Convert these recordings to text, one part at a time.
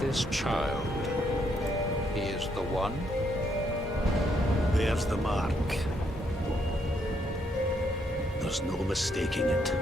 This child, he is the one? There's the mark. There's no mistaking it.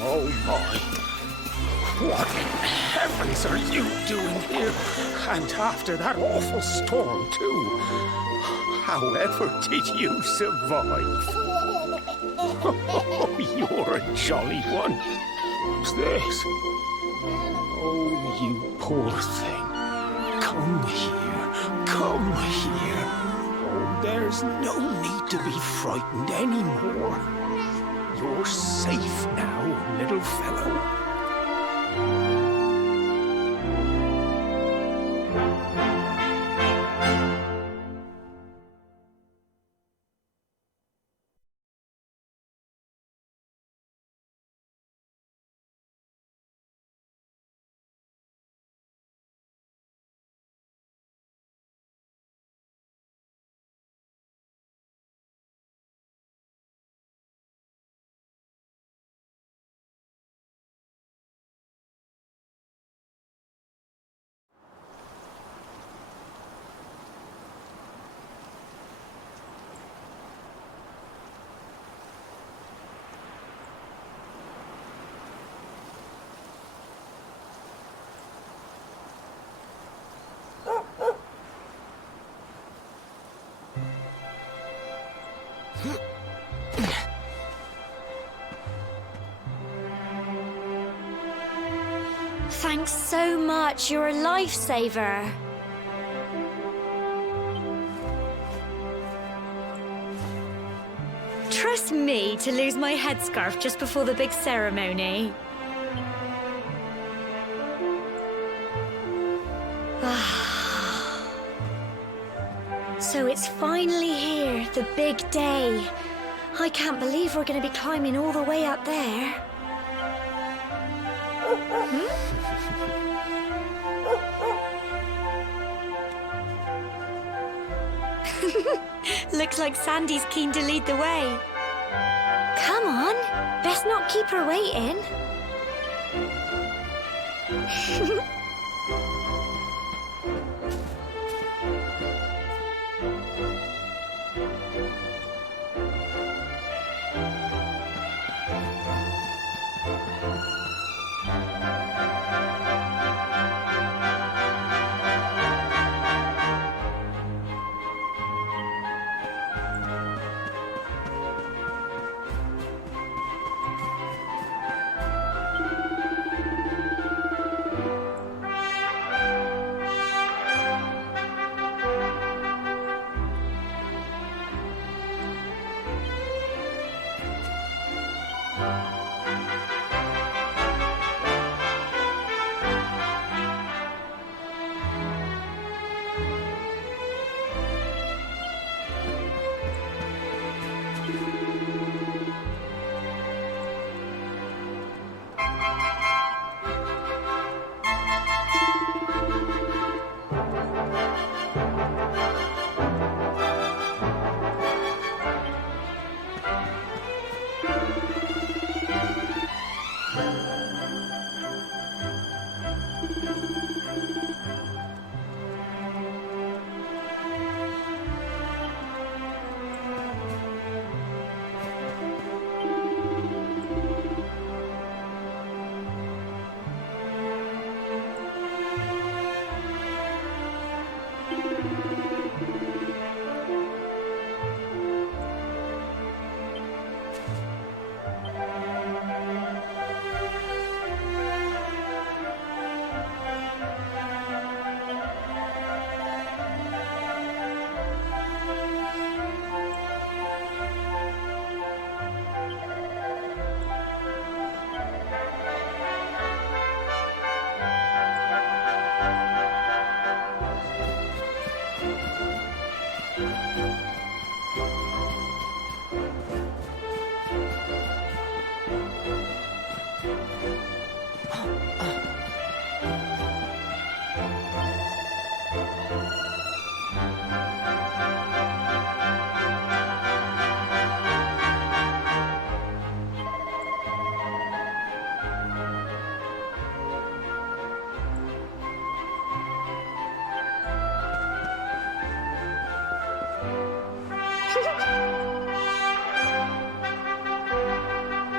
Oh my. What in heavens are you doing here? And after that awful storm, too. However did you survive? Oh, you're a jolly one. Who's this? Oh, you poor thing. Come here. Come here. Oh, there's no need to be frightened anymore. You're safe now, little fellow. Thanks so much. You're a lifesaver. Trust me to lose my headscarf just before the big ceremony. So it's finally here, the big day. I can't believe we're going to be climbing all the way up there. Looks like Sandy's keen to lead the way. Come on, best not keep her waiting.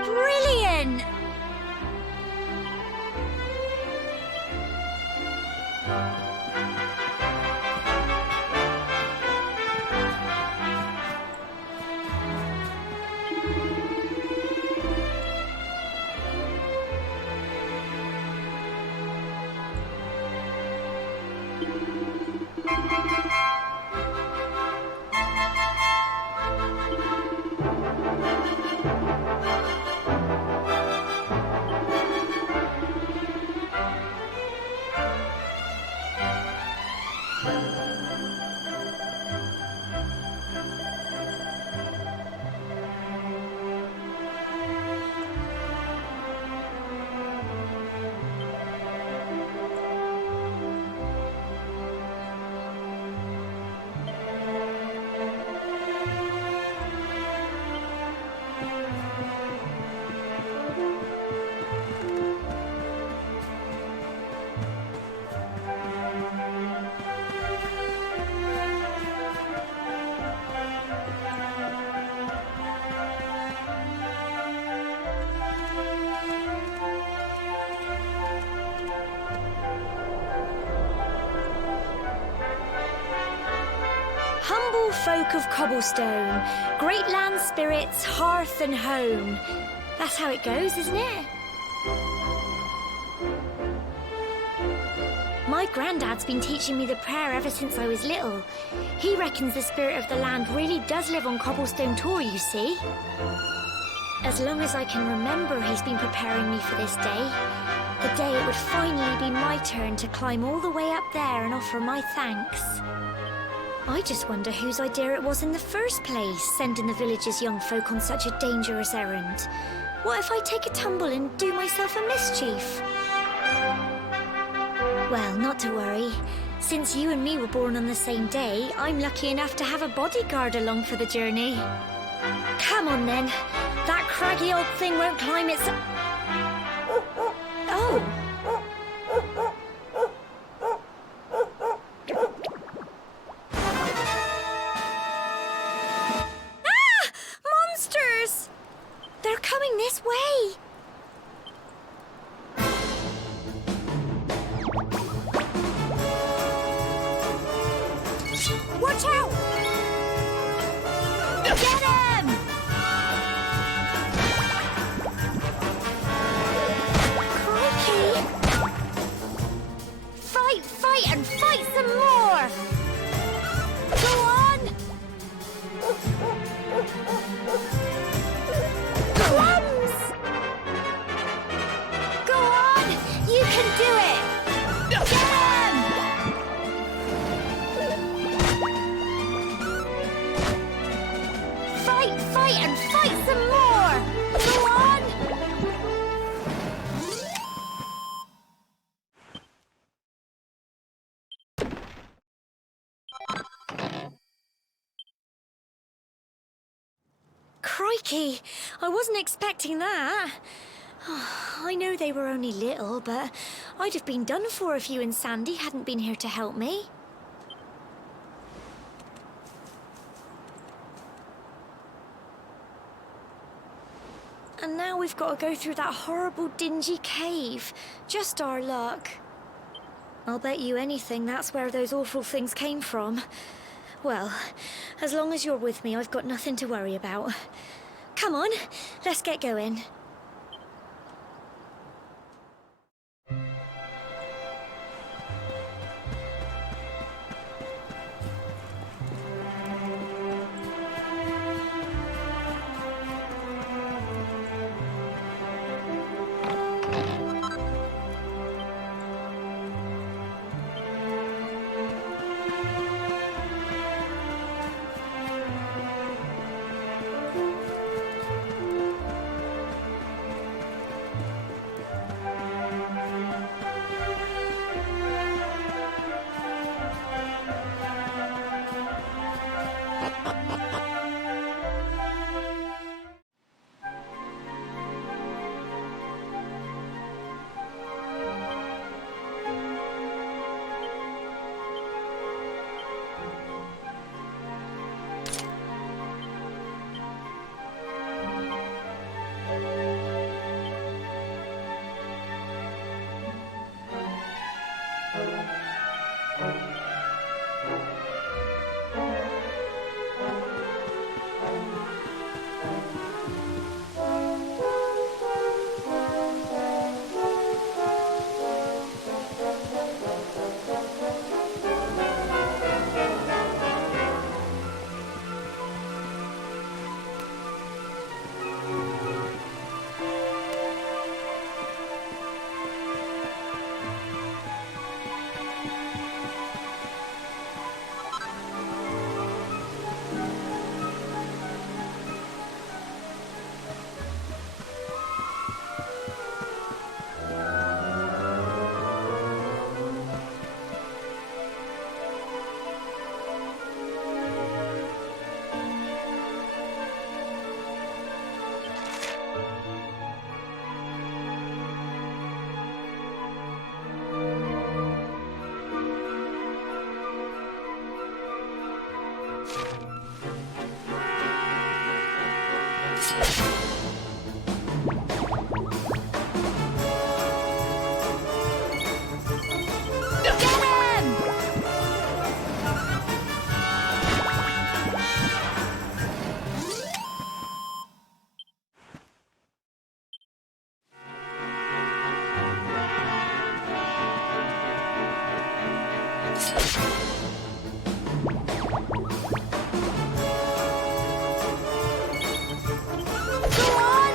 Brilliant! Humble folk of cobblestone, great land spirits, hearth and home. That's how it goes, isn't it? Grandad's been teaching me the prayer ever since I was little. He reckons the spirit of the land really does live on Cobblestone Tor, you see. As long as I can remember, he's been preparing me for this day. The day it would finally be my turn to climb all the way up there and offer my thanks. I just wonder whose idea it was in the first place, sending the village's young folk on such a dangerous errand. What if I take a tumble and do myself a mischief? Well, not to worry. Since you and me were born on the same day, I'm lucky enough to have a bodyguard along for the journey. Come on then. That craggy old thing won't climb its... Oh! Ah! Monsters! They're coming this way! Watch out! Get him! Crikey! Fight, and fight some more! Go on! Plums! Go on! You can do it! Get him! Fight, and fight some more! Go on! Crikey, I wasn't expecting that. I know they were only little, but I'd have been done for if you and Sandy hadn't been here to help me. And now we've got to go through that horrible, dingy cave. Just our luck. I'll bet you anything that's where those awful things came from. Well, as long as you're with me, I've got nothing to worry about. Come on, let's get going. Go on!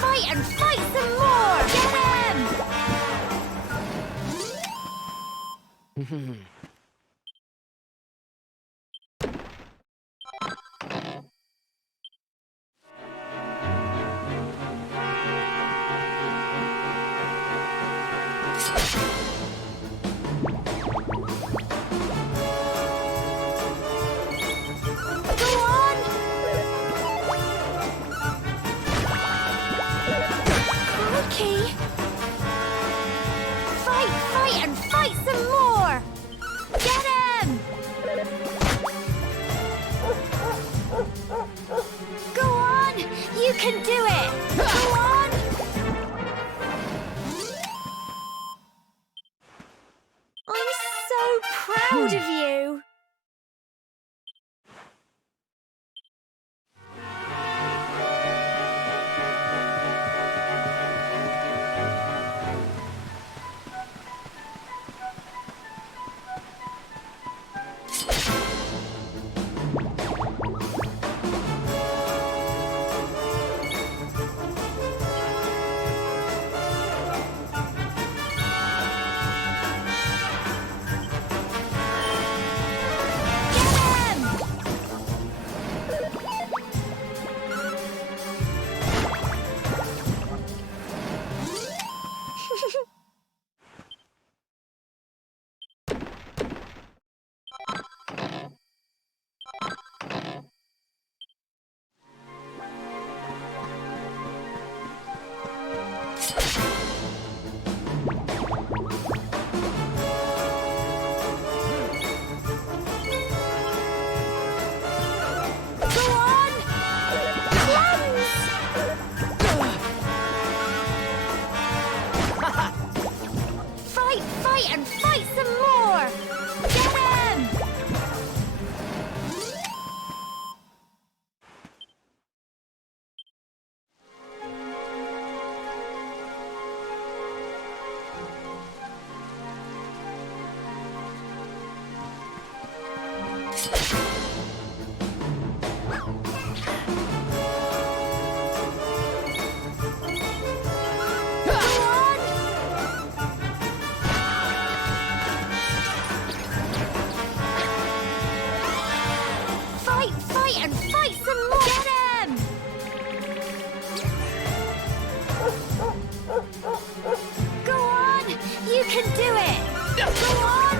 Fight, and fight some more! Get him! Go on! Crikey! Fight, and fight some more! Get him! Go on! You can do it! Go on! I'm so proud of you! Get him! Go on! Cleanse! Fight, and fight some more! Get him! Go on! Fight, and fight some more! Get him! Go on! You can do it! Go on!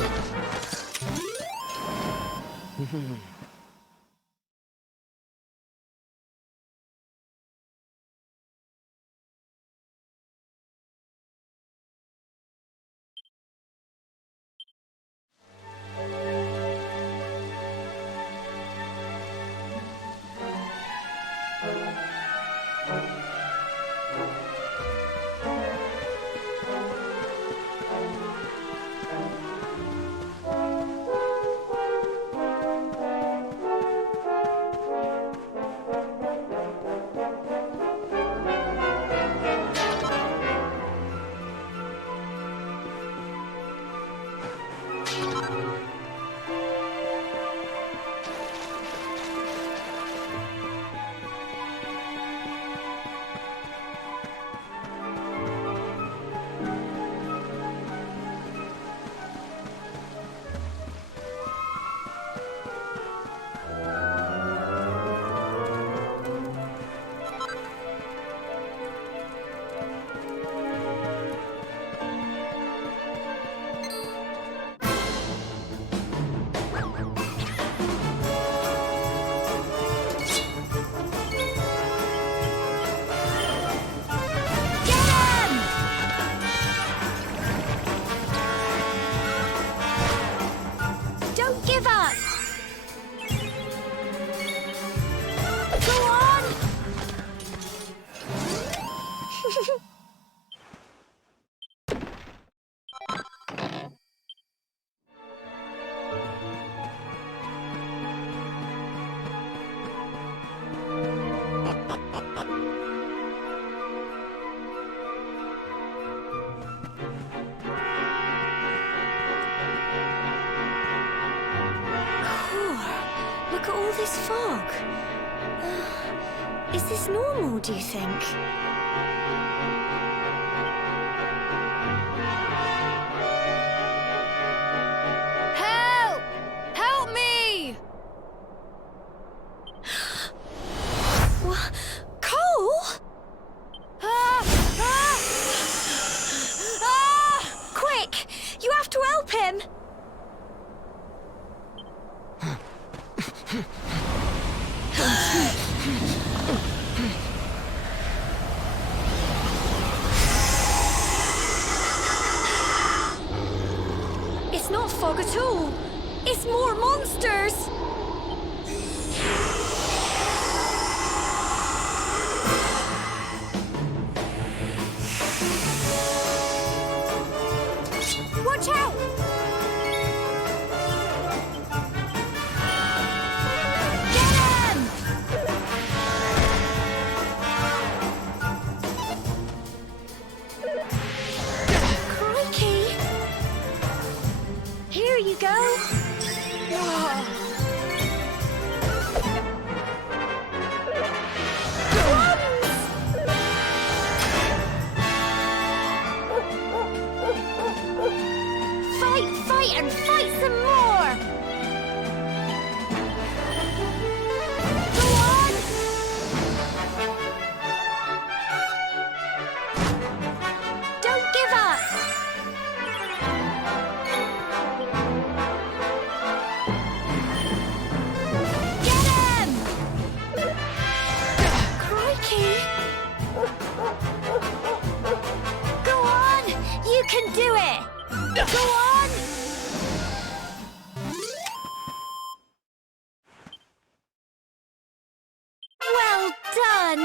Look at all this fog. Is this normal, do you think? Help! Help me! Cole? Ah! Ah! Ah! Quick! You have to help him! It's not fog at all. It's more monsters. Watch out! Get him! Crikey! Here you go. Fight and fight some more. Go on. Don't give up. Get him! Crikey! Go on! You can do it! Go on! Well done!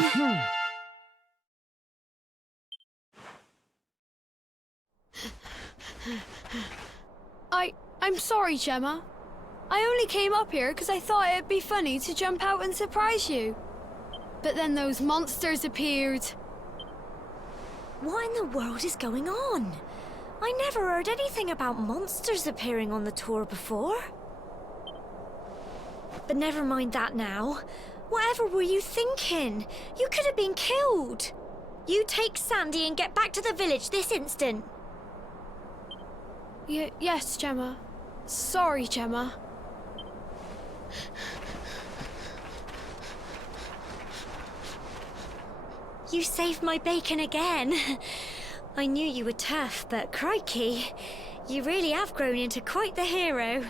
I'm sorry, Gemma. I only came up here because I thought it'd be funny to jump out and surprise you. But then those monsters appeared. What in the world is going on? I never heard anything about monsters appearing on the tour before. But never mind that now. Whatever were you thinking? You could have been killed. You take Sandy and get back to the village this instant. Yes, Gemma. Sorry, Gemma. You saved my bacon again. I knew you were tough, but crikey, you really have grown into quite the hero.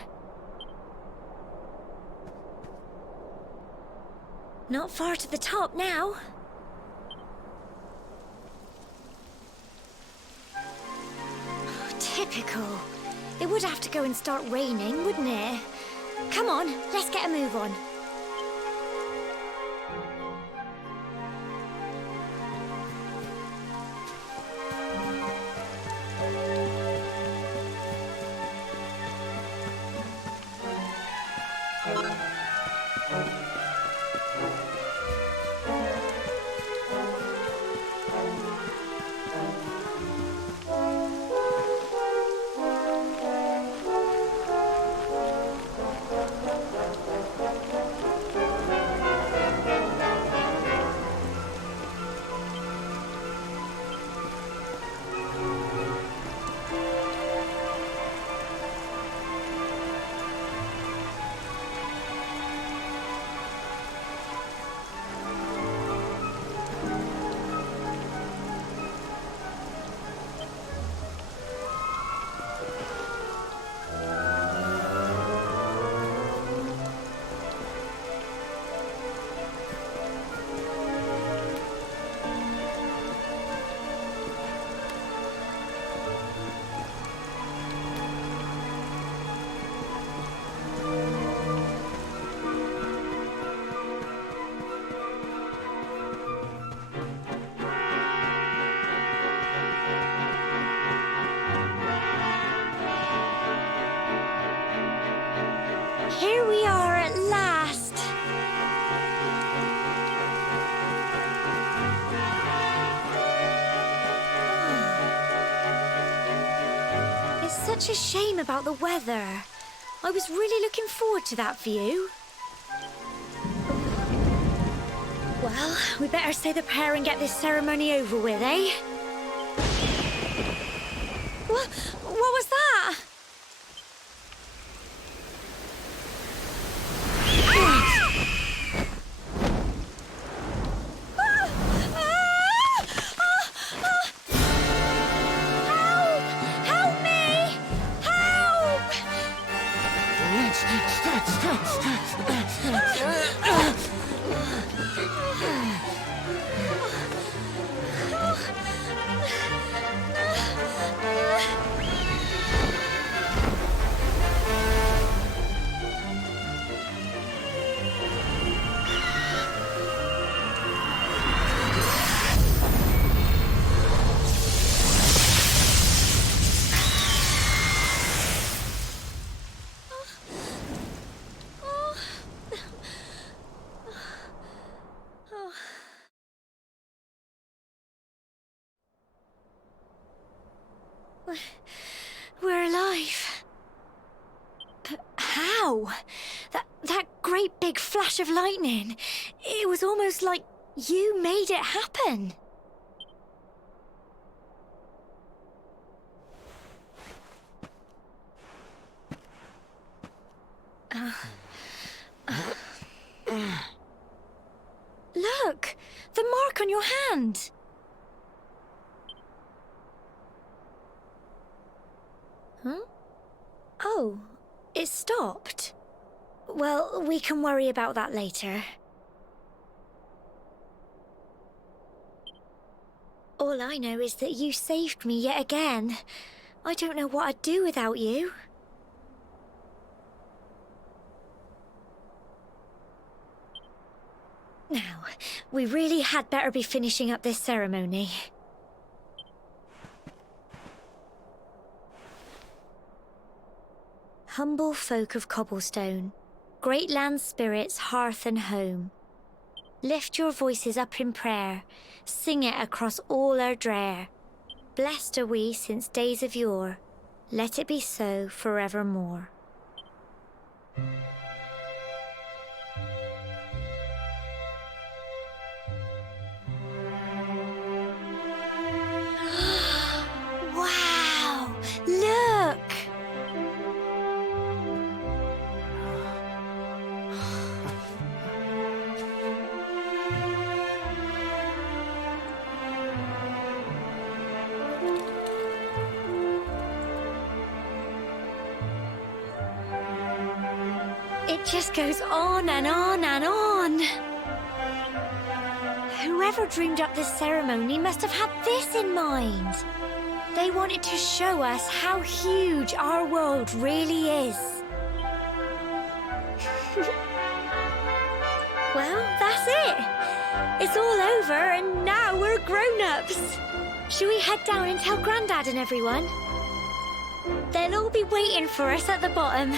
Not far to the top now. Typical. It would have to go and start raining, wouldn't it? Come on, let's get a move on. Here we are at last. It's such a shame about the weather. I was really looking forward to that view. Well, we better say the prayer and get this ceremony over with, eh? What was that? Help me! Help! We're alive. But how? That great big flash of lightning. It was almost like you made it happen. Look! The mark on your hand! Huh? Oh, it stopped. Well, we can worry about that later. All I know is that you saved me yet again. I don't know what I'd do without you. Now, we really had better be finishing up this ceremony. Humble folk of Cobblestone, great land spirits, hearth and home, lift your voices up in prayer, sing it across all our drear. Blessed are we since days of yore, let it be so forevermore. Wow! Look! It just goes on and on and on. Whoever dreamed up this ceremony must have had this in mind. They wanted to show us how huge our world really is. Well, that's it. It's all over and now we're grown-ups. Shall we head down and tell Grandad and everyone? They'll all be waiting for us at the bottom.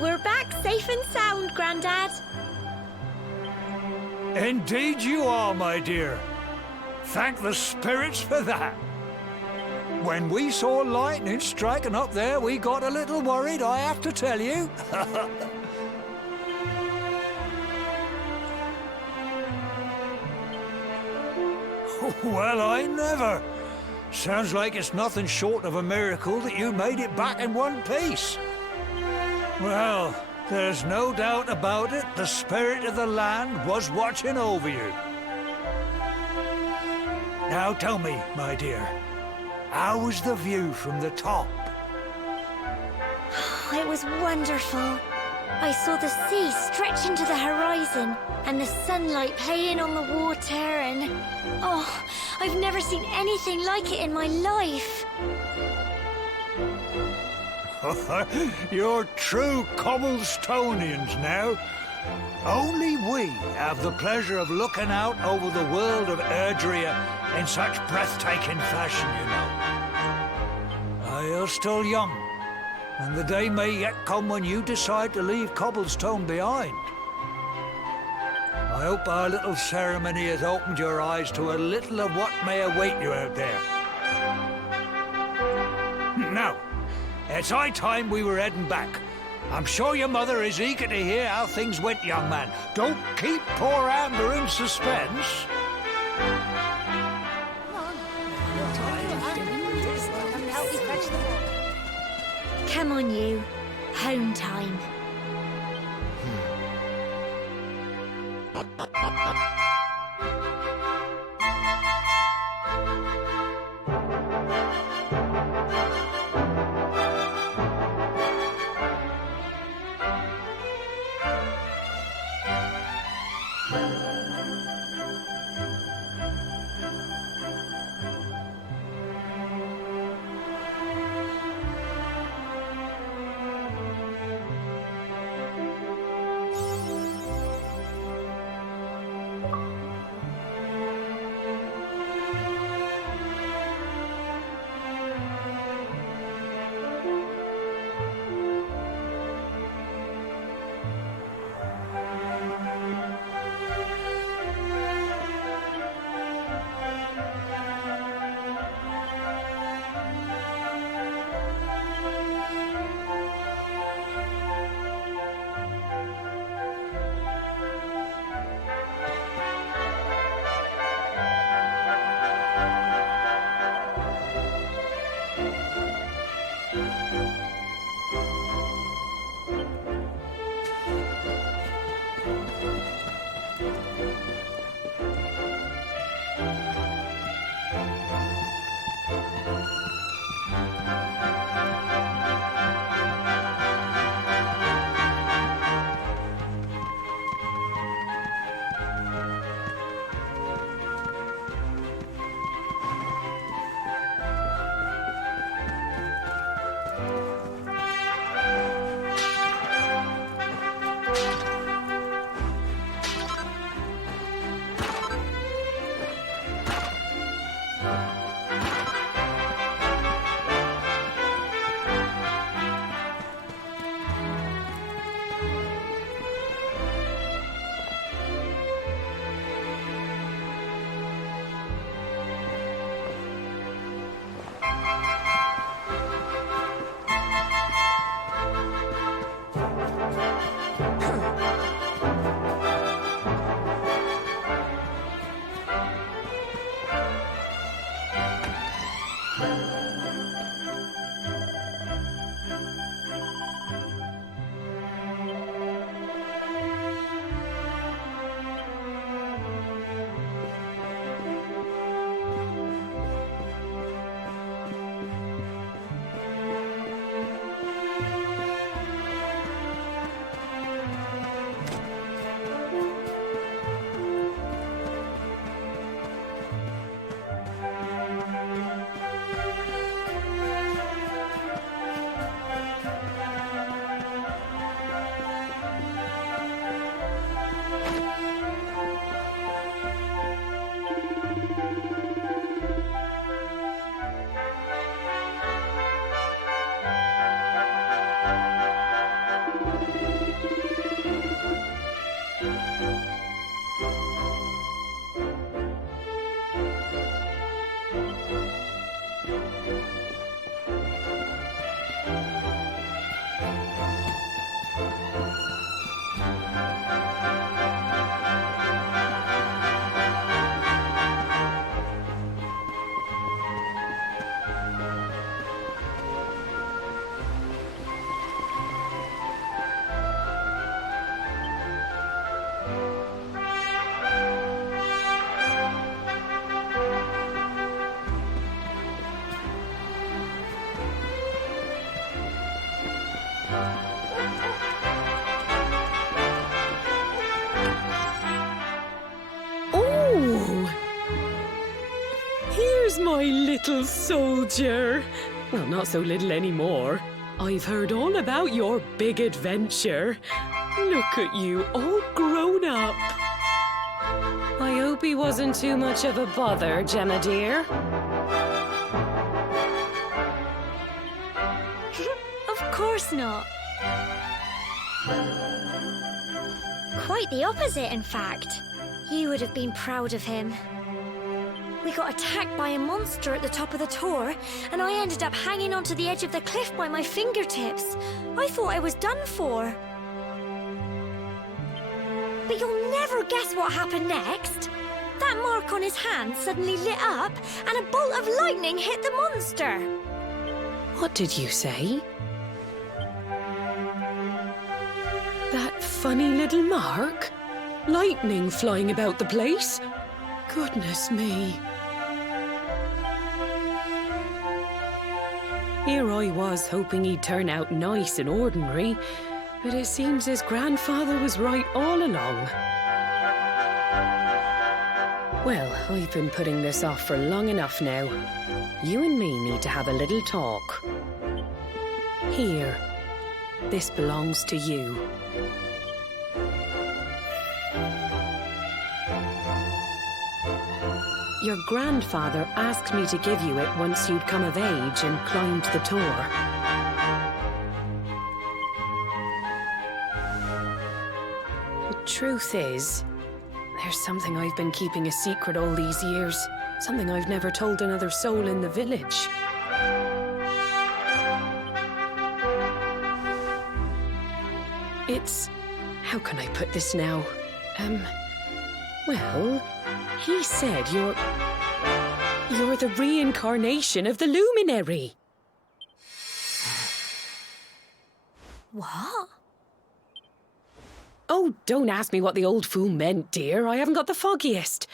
We're back safe and sound, Grandad. Indeed you are, my dear. Thank the spirits for that. When we saw lightning striking up there, we got a little worried, I have to tell you. Well, I never. Sounds like it's nothing short of a miracle that you made it back in one piece. Well, there's no doubt about it, the spirit of the land was watching over you. Now tell me, my dear, how was the view from the top? It was wonderful. I saw the sea stretch into the horizon and the sunlight playing on the water and... Oh, I've never seen anything like it in my life. You're true Cobblestonians now. Only we have the pleasure of looking out over the world of Erdrea in such breathtaking fashion, you know. You're still young, and the day may yet come when you decide to leave Cobblestone behind. I hope our little ceremony has opened your eyes to a little of what may await you out there. Now, it's high time we were heading back. I'm sure your mother is eager to hear how things went, young man. Don't keep poor Amber in suspense. Come on, you. Home time. little soldier. Well, not so little anymore. I've heard all about your big adventure. Look at you, all grown up. I hope he wasn't too much of a bother, Gemma dear. Of course not. Quite the opposite, in fact. You would have been proud of him. We got attacked by a monster at the top of the tor, and I ended up hanging onto the edge of the cliff by my fingertips. I thought I was done for. But you'll never guess what happened next. That mark on his hand suddenly lit up, and a bolt of lightning hit the monster. What did you say? That funny little mark? Lightning flying about the place? Goodness me. Here I was hoping he'd turn out nice and ordinary, but it seems his grandfather was right all along. Well, I've been putting this off for long enough now. You and me need to have a little talk. Here, this belongs to you. Your grandfather asked me to give you it once you'd come of age and climbed the tor. The truth is, there's something I've been keeping a secret all these years. Something I've never told another soul in the village. It's... how can I put this now? Well, he said you're the reincarnation of the Luminary. What? Oh, don't ask me what the old fool meant, dear. I haven't got the foggiest.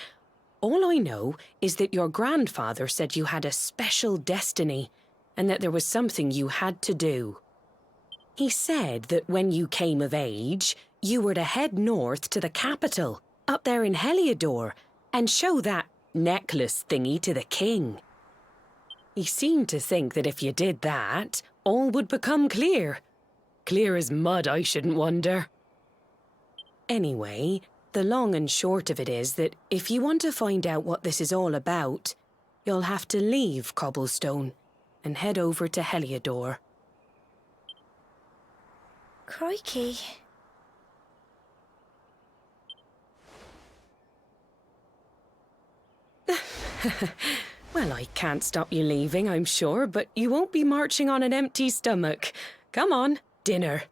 All I know is that your grandfather said you had a special destiny and that there was something you had to do. He said that when you came of age, you were to head north to the capital, up there in Heliodor, and show that necklace thingy to the king. He seemed to think that if you did that, all would become clear. Clear as mud, I shouldn't wonder. Anyway, the long and short of it is that if you want to find out what this is all about, you'll have to leave Cobblestone and head over to Heliodor. Crikey. Well, I can't stop you leaving, I'm sure, but you won't be marching on an empty stomach. Come on, dinner.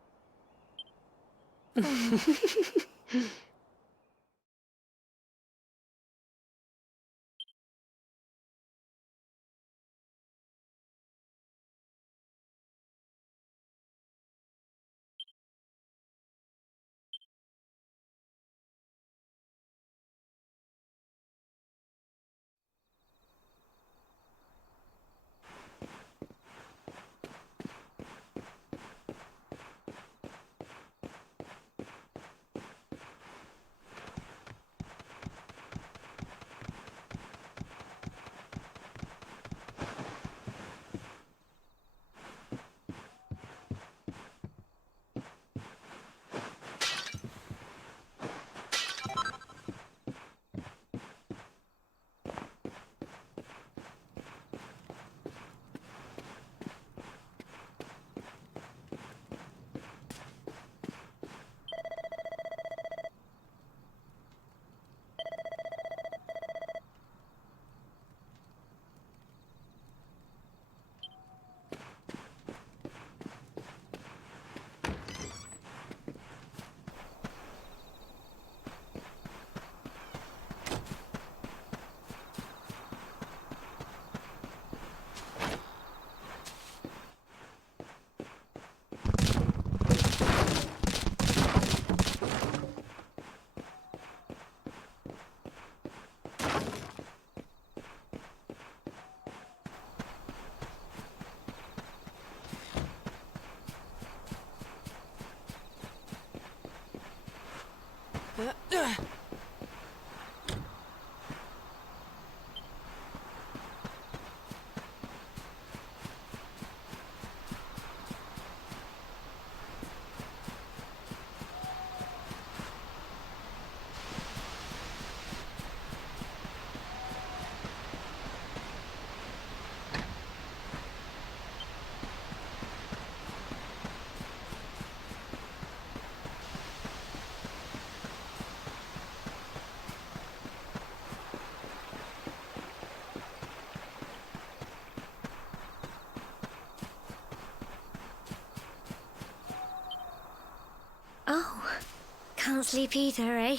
Can't sleep either, eh?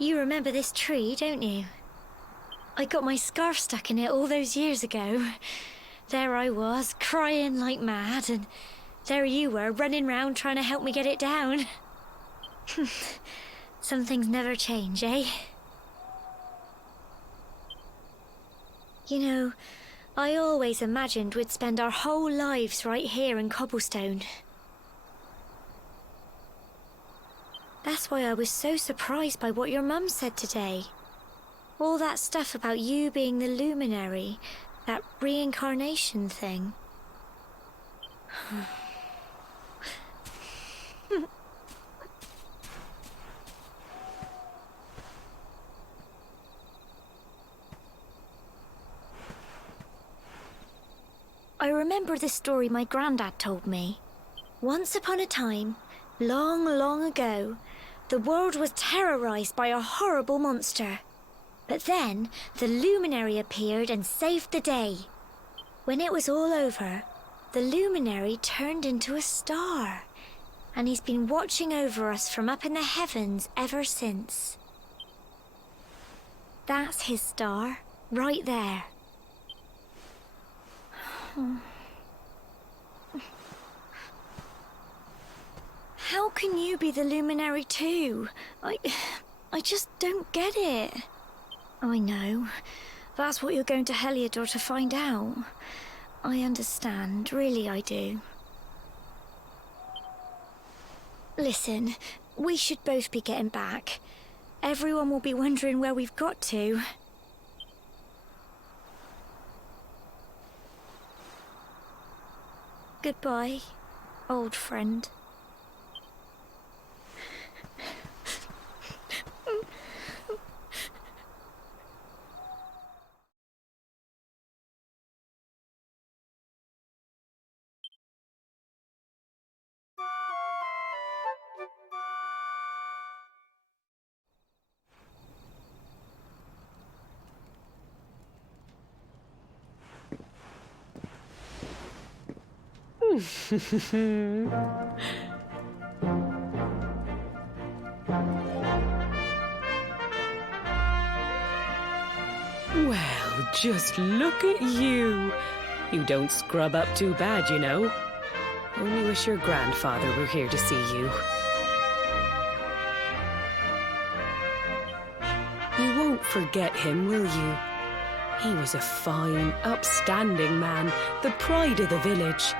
You remember this tree, don't you? I got my scarf stuck in it all those years ago. There I was, crying like mad, and there you were, running round trying to help me get it down. Some things never change, eh? You know, I always imagined we'd spend our whole lives right here in Cobblestone. That's why I was so surprised by what your mum said today. All that stuff about you being the luminary, that reincarnation thing. I remember the story my granddad told me. Once upon a time, long, long ago, the world was terrorized by a horrible monster. But then, the luminary appeared and saved the day. When it was all over, the luminary turned into a star. And he's been watching over us from up in the heavens ever since. That's his star, right there. How can you be the luminary too? I just don't get it. I know. That's what you're going to Heliodor to find out. I understand, really I do. Listen, we should both be getting back. Everyone will be wondering where we've got to. Goodbye, old friend. Well, just look at you. You don't scrub up too bad, you know. Only wish your grandfather were here to see you. You won't forget him, will you? He was a fine, upstanding man, the pride of the village.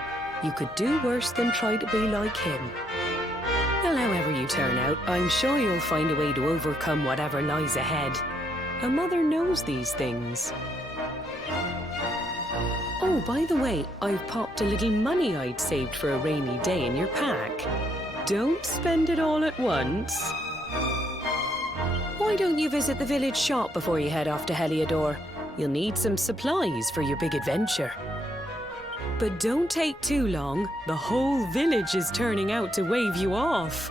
You could do worse than try to be like him. Well, however you turn out, I'm sure you'll find a way to overcome whatever lies ahead. A mother knows these things. Oh, by the way, I've popped a little money I'd saved for a rainy day in your pack. Don't spend it all at once. Why don't you visit the village shop before you head off to Heliodor? You'll need some supplies for your big adventure. But don't take too long. The whole village is turning out to wave you off.